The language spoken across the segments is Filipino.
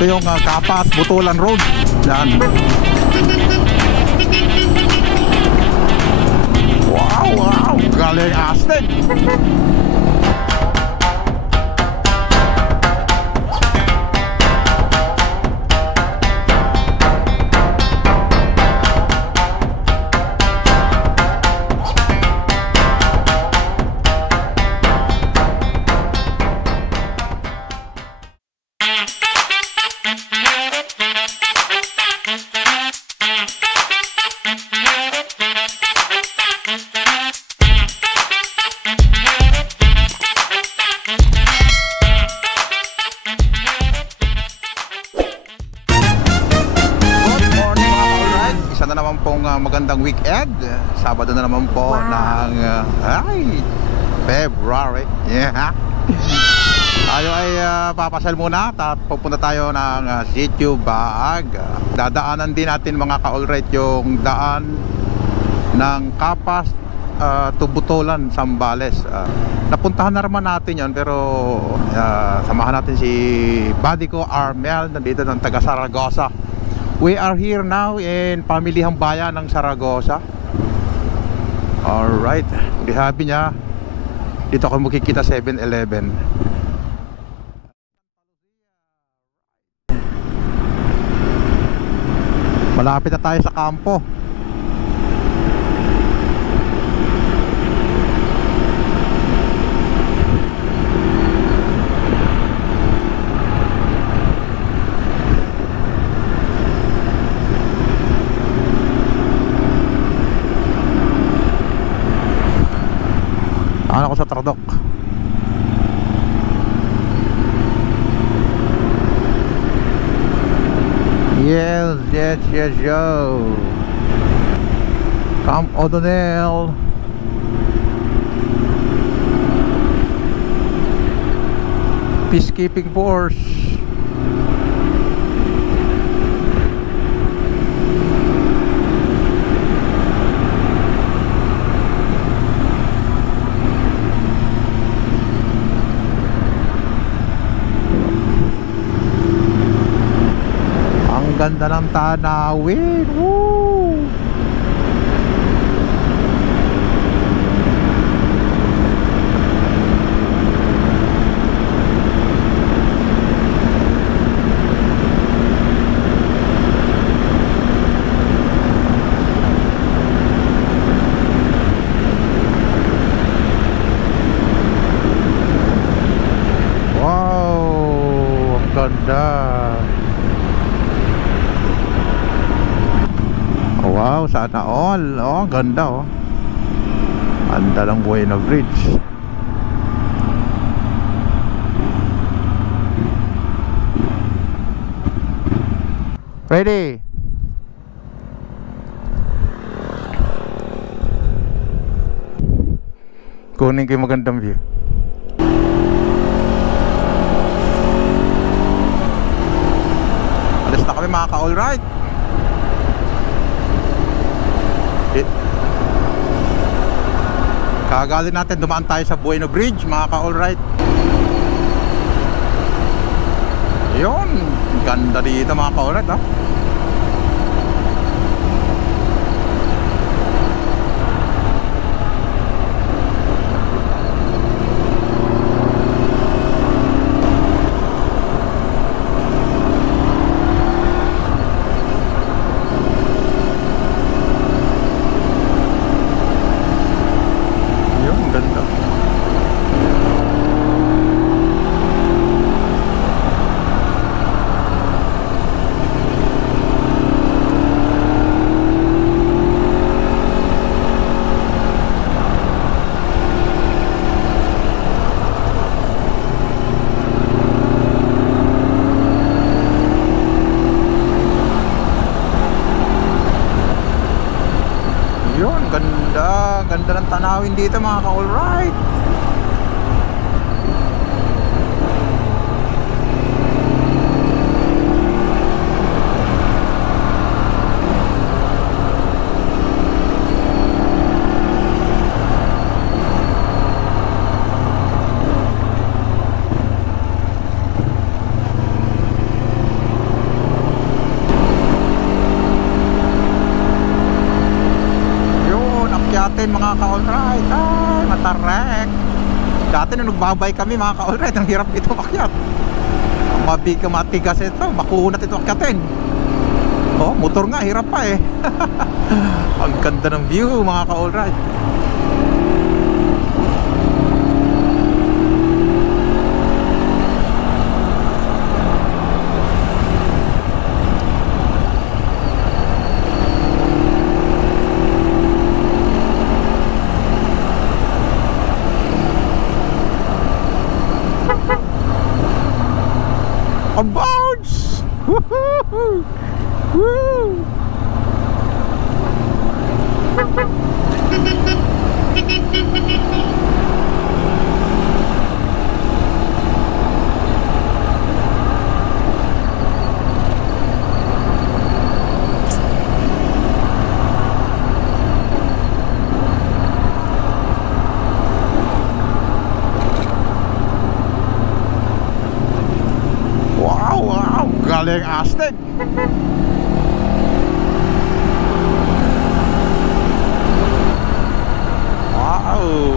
Ito yung Kapas Butulan Road. Yan. Wow, galing Aztec. Magandang weekend. Sabado na naman po ng February. Yeah. Tayo ay papasal muna at pupunta tayo ng Sitio Baag. Dadaanan din natin mga ka-alright yung daan ng Kapas to Butulan, Zambales. Napuntahan na naman natin yon, pero samahan natin si buddy ko Armel, nandito ng taga Saragossa. We are here now in pamilihang bayan ng Saragossa. Alright, sabi niya dito ako makikita 7-Eleven. Malapit na tayo sa kampo. Ako sa Tardok. Yes, yo. Camp O'Donnell. Peacekeeping Force. Ganda ng tanawin. Woo! Wow, ang ganda. Wow, sana all. Oh, ganda oh. Ganda lang Buena Bridge. Ready? Kunin ko yung magandang view. Alis na kami mga ka-alright. Kagalin natin, dumaan tayo sa Buena Bridge mga ka-alright. Yun, ganda dito mga ka-alright ha. Ganda ng tanawin dito mga ka-alright. natin mga ka-alright. Ay, matarek. Dati nung nagbabay kami mga ka-alright, ang hirap ito makyat. Mabiga matigas ito, makunat ito akyatin. Oh, motor nga, hirap pa eh. Ang ganda ng view mga ka-alright. A bounce! Woohoo! Woo! Wow, galing Aztec. Wow.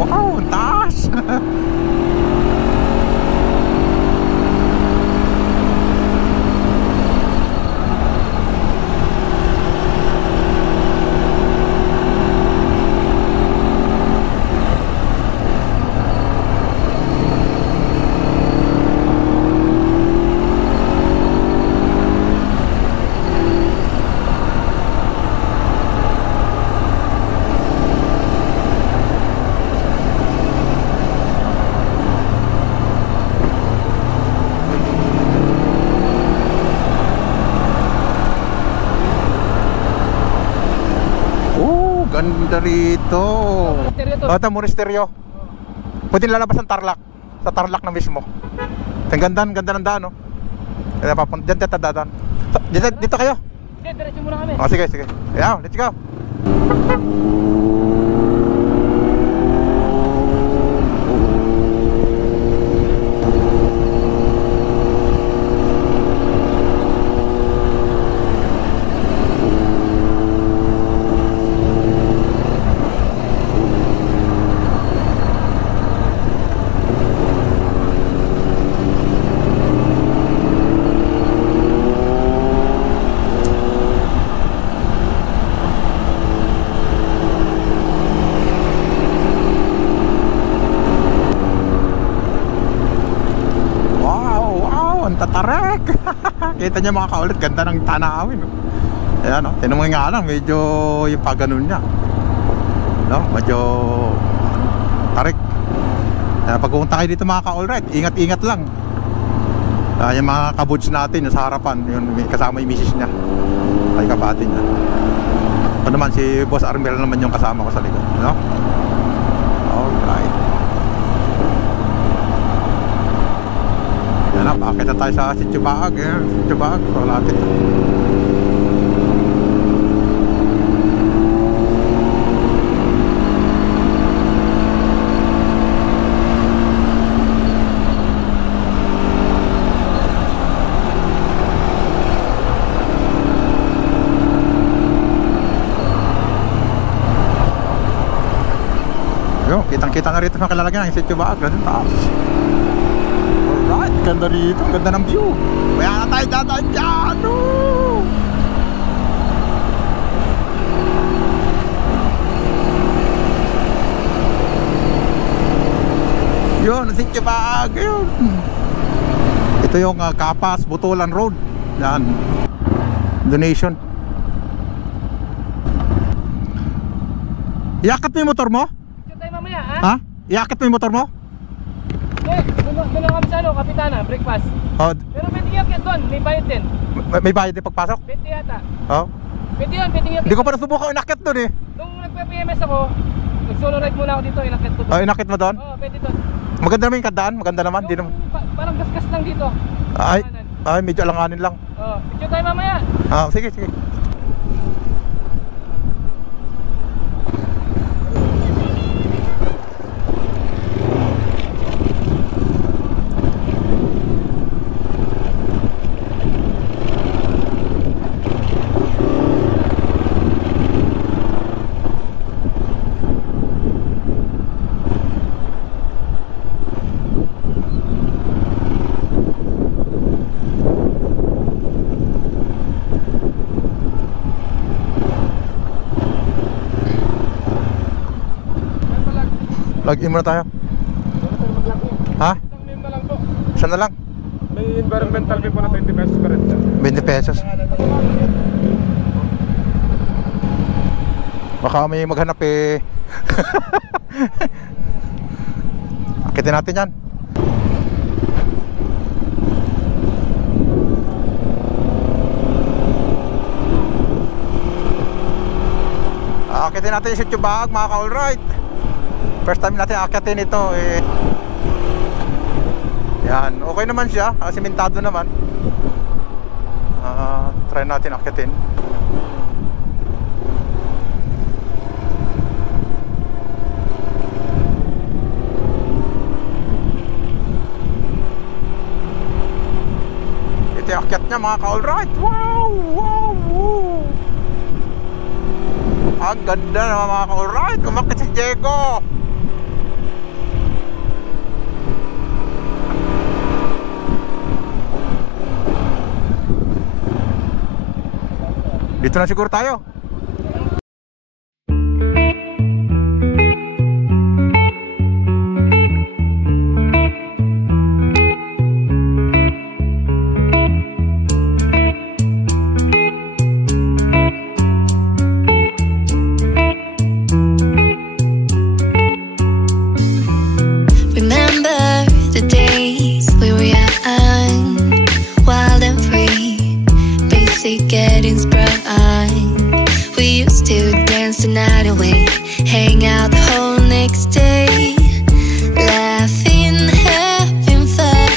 Wow, ang taas. Ganda rito. Oh, ito, Monasterio. Pwede lalabas ng Tarlac. Sa Tarlac na mismo. Ang ganda ng daan, no? Kaya papunta, dyan tayo dadaan. Dito kayo? Hindi, diretso muna kami. Oh, sige. Ayan, let's go. Tatarek. Kita niyo mga kaulit, ganda ng tanawin, no? Ayan, no? Tinan mo nga lang, medyo yung pagganon niya, no? Medyo tarik. Pag pumunta kayo dito mga kaulit, ingat-ingat lang. Yung mga kabuds natin yung sa harapan, yung kasama yung misis niya, ay kabati niya. Ito naman si Boss Armel naman yung kasama ko sa likod, no? Alright. Yan na, pakita tayo sa Sitio Baag. Sitio Baag, so lapit. Yo, kitang-kita na rito mga kalalagyan ang Sitio Baag, ganun taas. Alright, ganda rito, ganda ng view. Kaya na tayo dadaan dyan. Yun, Sitio Baag. Yun. Ito yung Kapas, Butulan Road. Yan, donation. Iakit mo yung motor mo? Ito tayo mamaya, ha? Ha? Iakit mo yung motor mo? Doon lang kami sa ano, Kapitana, breakfast. Oh, Pero pwede iakit doon, may bayad din. may bayad din pagpasok? Pwede yata. Oh. Pwede yun, pwede iakit. Hindi ko pa nasubukan inakyat doon eh. Nung nagpa-PMS ako, Solo ride muna ako dito, inakit ko doon. Oh, inakit mo doon? Oo, pwede doon. Maganda naman yung kadaan, maganda naman. Di naman. Parang gasgas lang dito. Ay, medyo alanganin lang. Oo, picture tayo mamaya. Sige, sige. Log-in muna tayo. Ha? Isang name na lang po. Saan na lang? May environmental fee po na 20 pesos per head. 20 pesos. Baka may maghanap eh. Akitin natin yan. Akitin natin yung sitio bag mga ka-alright. First time natin akitin ito eh. Yan, okay naman siya, simentado naman. Try natin akitin. Ito yung akyat niya mga ka-alright. Wow! Wow! Wow! Ang ganda naman mga ka-alright. Umakit si Diego. Dito na siguro tayo. Remember the days we were young, wild and free, basic getting sprung. We used to dance the night away, hang out the whole next day, laughing, having fun.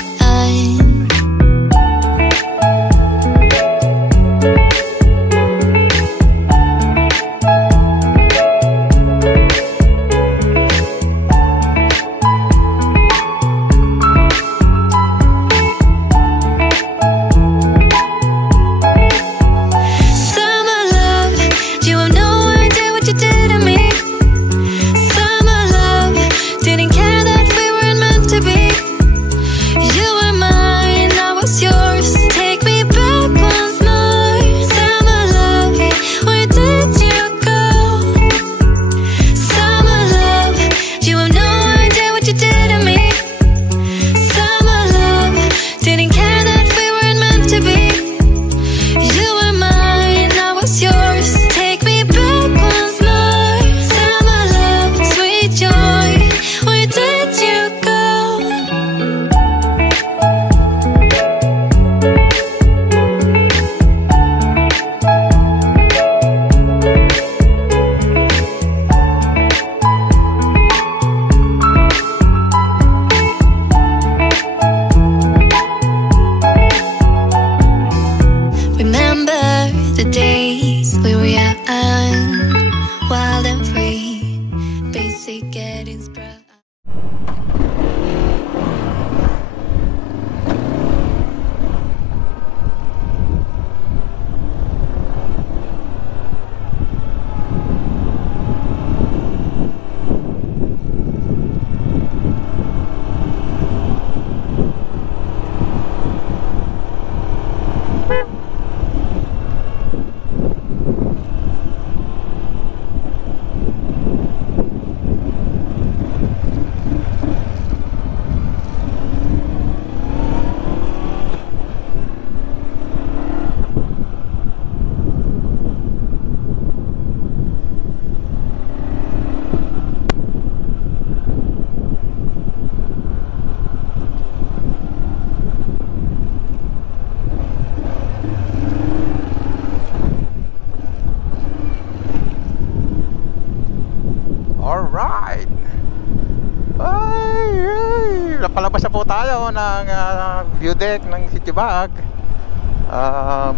palabas na po tayo ng view deck ng Sitio Baag.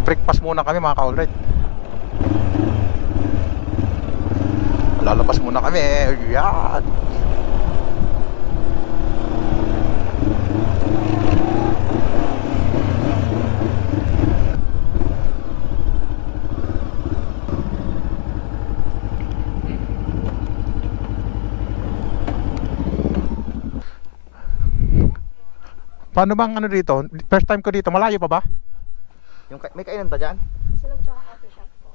Breakfast muna kami mga ka-all right. Lalabas muna kami. Yan. Paano bang ano dito? First time ko dito. Malayo pa ba? Yung may kainan ba dyan? Silog tsaka coffee shop po.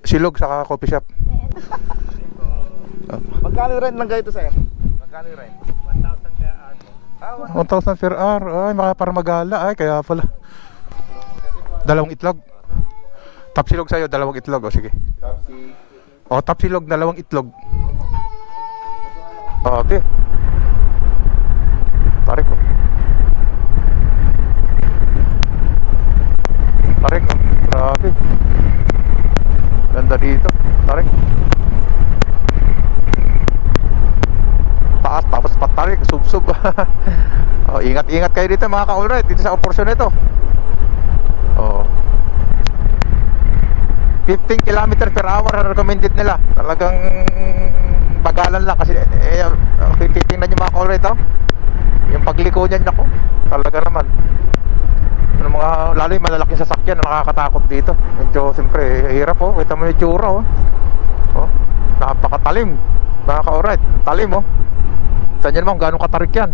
Silog saka coffee shop. Magkano yung rent lang ganito sir? Magkano yung rent? 1,000 per hour. Ay, para magala. Ay, kaya pala. Dalawang itlog. Tapsilog sa'yo, dalawang itlog. O, sige. O, tapsilog, dalawang itlog. Okay. Tarik ko. Tarik ko. Grabe. Ganda dito. Tarik. Taas, tapos patarik. Sub-sub. Oh, ingat-ingat kayo dito mga ka-all right. Dito sa porsyon nito. Oh. 15 km per hour recommended nila. Talagang bagalan lang kasi titingnan nyo mga ka-all right, oh. Yung pagliko niyan, nako. Talaga naman. Yung mga, lalo yung malalaking sasakyan na nakakatakot dito. Medyo siyempre hirap, oh. Kita mo yung tsura, oh. Oh, napakatalim mga ka-all right. Talim, oh. Saan nyo naman gano'ng katarik yan.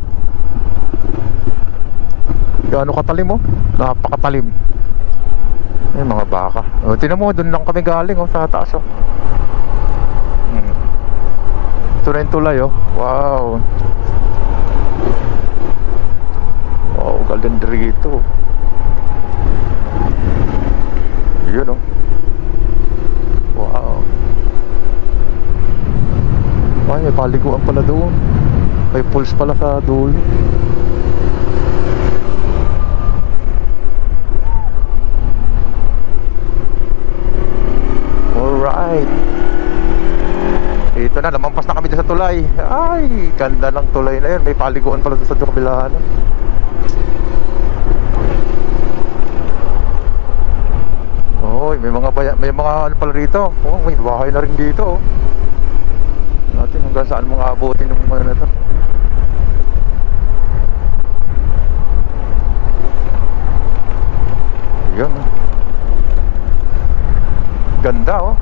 Gano'ng katalim, oh. Napakatalim. Ay, mga baka. O, tinan mo, doon lang kami galing, oh, sa taas, oh. Ito na yung tulay, oh. Wow. Wow, galing dito. Yun, oh. Wow. Ay, may paliguan pala doon. May pools pala sa dulo. Alright. Ito na, lamampas na kami dyan sa tulay. Ay, ganda ng tulay na yun. May paliguan pala sa kabilaan. Oh, may mga ano pala rito. Oh, may bahay na rin dito, oh. Natin hanggang saan mga abutin yung mga na ito. Yan, oh. Ganda, oh.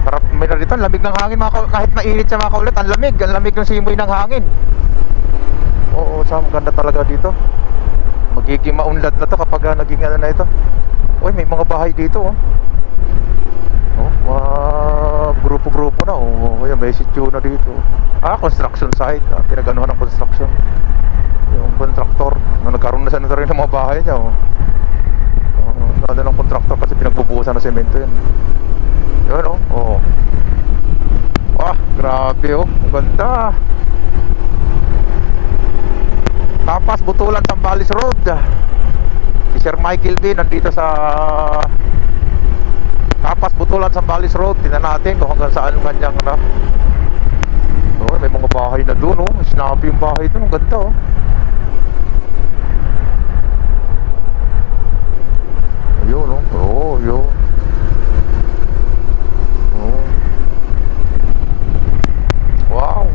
Sarap may narito, lamig ng hangin mga kahit mainit siya mga kaulit, ang lamig ng simoy ng hangin. Oo, ganda talaga dito. Magiging maunlad na to kapag naging ano na ito. Uy, may mga bahay dito, oh. Oh, mga grupo-grupo na, oh. May sityo na dito. Construction site, pinaganuhan ng construction. Yung contractor, nagkaroon na siya na rin ng mga bahay niya, oh. Nada ng contractor kasi pinagbubuhusan ng semento yan. Yun, oh. Oh. Wah, grabe, oh. Ang ganda. Tapas, Butulan, Sambales Road. Si Sir Michael B nandito sa Tapas, Butulan, Sambales Road. Tingnan natin kung hanggang saan ang kanyang ano. Oh, may mga bahay na doon, oh. Sinabi yung bahay doon. Ang ganda, oh. Ayun, oh. Oh, yun. Oh. Wow.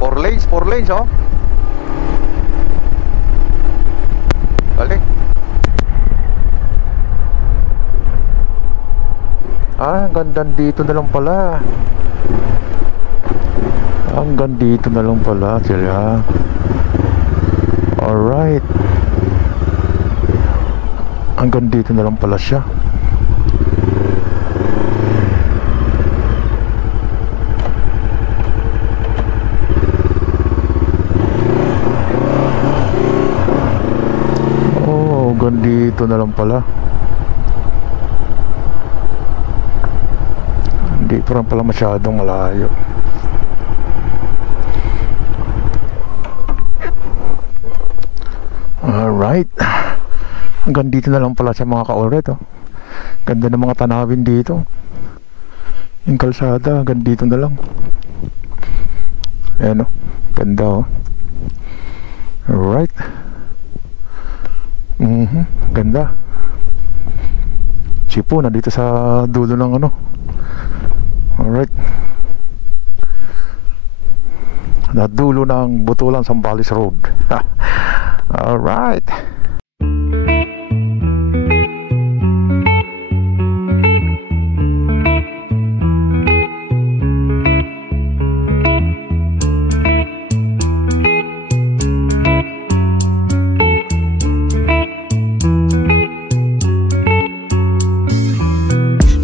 4 lanes, oh. Balik. Hanggang dito na lang pala. Hanggang dito na lang pala sila. Alright. Hanggang dito na lang pala siya. Oh, hanggang dito na lang pala. Hindi pa rin pala masyadong malayo. Alright. Hanggang dito na lang pala sa mga ka-all-right, oh. Ganda ng mga tanawin dito. Yung kalsada, hanggang dito na lang. Ayan, oh. Ganda oh. Alright. Ganda. Chipo, nandito sa dulo ng ano. Alright. Na dulo ng Butulan Zambales Road. Alright.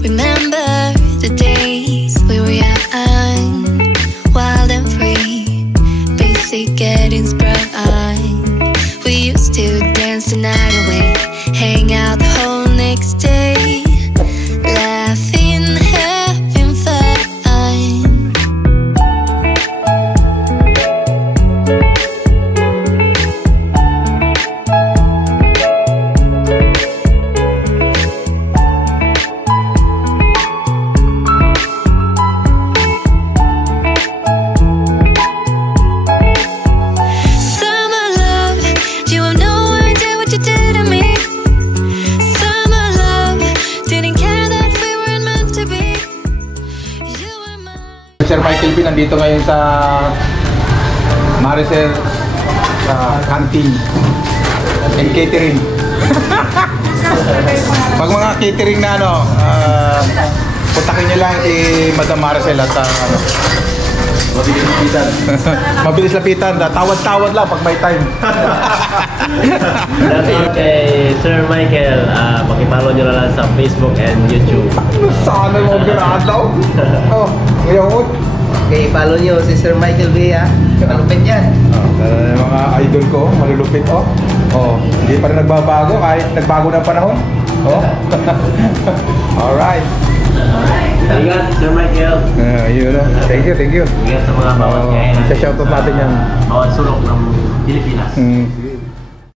Remember the days we were young, wild and free, basic getting sprung. We used to dance the night away, hang out the whole next day, laughing, having fun. Summer love, you have no idea what you did to me. Summer love, didn't care that we weren't meant to be. You were mine. Sir Michael P nandito ngayon sa Maricel canteen and catering. Pag mga catering na ano, putakin niyo lang si Madam Maricel at ano. Mabilis lapitan. Mabilis lapitan. Tawad-tawad lang pag may time. Shoutout kay Sir Michael, pakipollow nyo na lang sa Facebook and YouTube. Sana mo ginadaw. Oh, ngayon. Okay, follow nyo si Sir Michael B, ha? Malupit yan. Mga idol ko, malulupit oh. Oh, hindi pa rin nagbabago kahit nagbago na panahon. Oh. Alright. Ingat, Sir Michael. Yun oh. Thank you, thank you. Ingat sa mga bawat Sa shoutout natin yan. bawat sulok ng Pilipinas. Mm.